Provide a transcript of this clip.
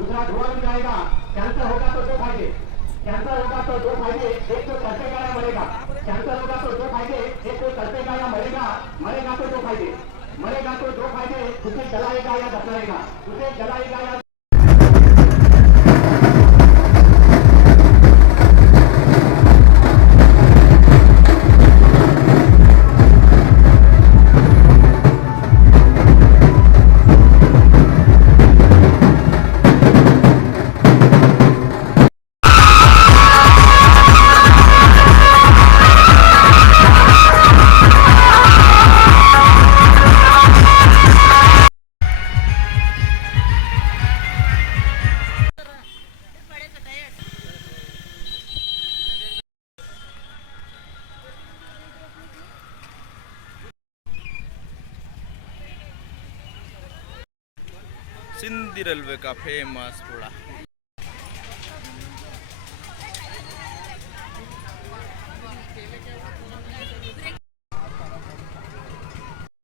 दूसरा धुआं भी जाएगा। कैंसर होगा तो 2 फायदे, कैंसर होगा तो 2 फायदे, एक तो तड़पेगा या मरेगा। कैंसर होगा तो 2 फायदे, एक तो तड़पेगा या मरेगा, मरेगा तो 2 फायदे, मरेगा तो 2 फायदे, उसे जलाएगा या दफनाएगा, उसे जलाएगा या सिंधी रेलवे का फेमस पोळा।